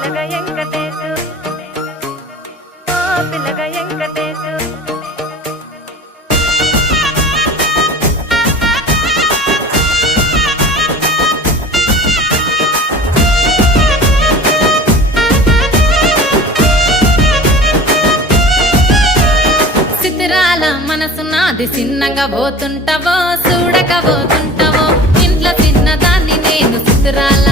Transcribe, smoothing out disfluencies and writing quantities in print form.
పిల్లగా వెంకటేశు ఓ పిల్లగా వెంకటేశు చిత్రాల మనసు నాది చిన్నగా పోతుంటావో చూడక పోతుంటావో ఇంట్లో చిన్నదాన్ని నేను చిత్రాల